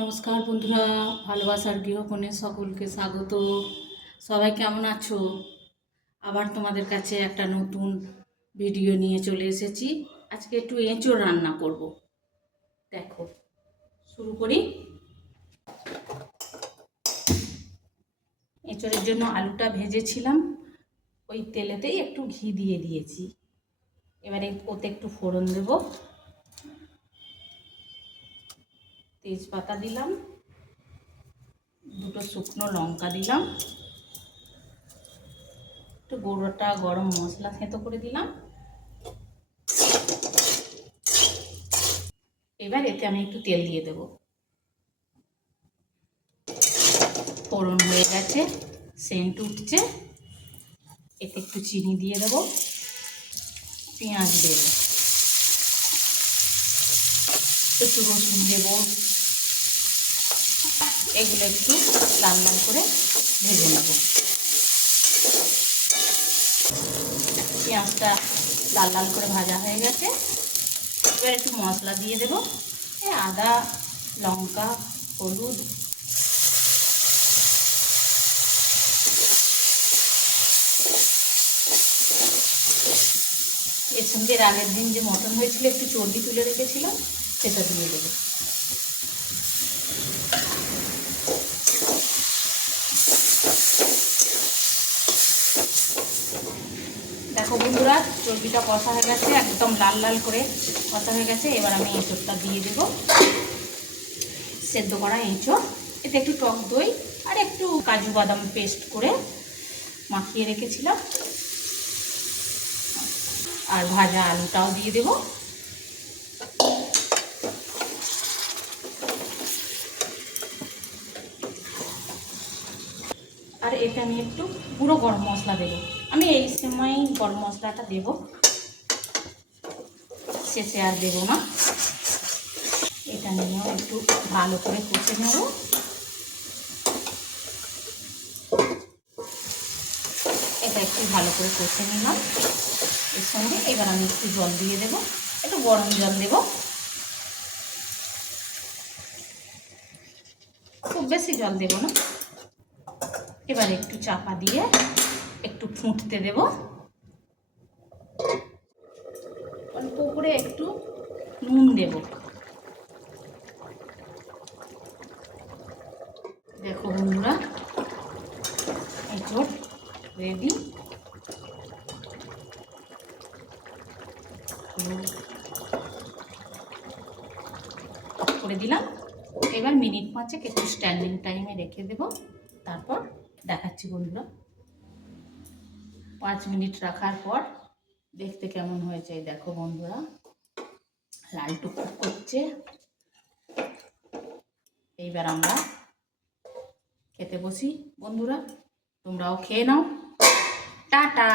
নমস্কার বন্ধুরা, ভালোবাসার গৃহকোণে সকলকে স্বাগত। সবাই কেমন আছো? আবার তোমাদের কাছে একটা নতুন ভিডিও নিয়ে চলে এসেছি। আজকে একটু এঁচোড় রান্না করব। দেখো, শুরু করি। এঁচোড়ের জন্য আলুটা ভেজেছিলাম। ওই তেলেতেই একটু ঘি দিয়ে দিয়েছি। এবারে ওতে একটু ফোড়ন দেবো। তেজপাতা দিলাম, দুটো শুকনো লঙ্কা দিলাম, একটু গোড়টা গরম মশলা থেঁতো করে দিলাম। এবার এতে আমি একটু তেল দিয়ে দেব। ফোড়ন হয়ে গেছে, সেন্ট উঠছে, এতে একটু চিনি দিয়ে দেব, পেঁয়াজ দেব, একটু রসুন দেবো এগুলো একটু লাল লাল করে ভেজে নেব। পেঁয়াজটা লাল লাল করে ভাজা হয়ে গেছে। এবার একটু মশলা দিয়ে দেব। আদা, লঙ্কা, হলুদ। এর সঙ্গে আগের দিন যে মটন হয়েছিল, একটু চর্বি তুলে রেখেছিলাম, সেটা দিয়ে দেবো। দেখো বন্ধুরা, চর্বিটা কষা হয়ে গেছে, একদম লাল লাল করে কষা হয়ে গেছে। এবার আমি এঁচোড়টা দিয়ে দেবো। সেদ্ধ করা এঁচোড়। এতে একটু টক দই আর একটু কাজু বাদাম পেস্ট করে মাখিয়ে রেখেছিলাম। আর ভাজা আলুটাও দিয়ে দেবো। আর এতে আমি একটু পুরো গরম মশলা দেবো। আমি এই সময় গরম মশলাটা দেবো। শেষে আর দেবো না। এটা নিয়েও একটু ভালো করে কষে নেব। এটা একটু ভালো করে কষে নিলাম। এর সঙ্গে এবার আমি একটু জল দিয়ে দেবো। একটু গরম জল দেবো। খুব বেশি জল দেবো না। এবার একটু চাপা দিয়ে একটু ফুটতে দেব। অল্প করে একটু নুন দেব। দেখো বন্ধুরা এঁচড় রেডি করে দিলাম। এবার মিনিট পাঁচেক একটু স্ট্যান্ডিং টাইমে রেখে দেব। তারপর দেখাচ্ছি বন্ধুরা। পাঁচ মিনিট রাখার পর দেখতে কেমন হয়েছে দেখো বন্ধুরা। লাল টুকটুক করছে। এইবার আমরা খেতে বসি। বন্ধুরা, তোমরাও খেয়ে নাও। টাটা!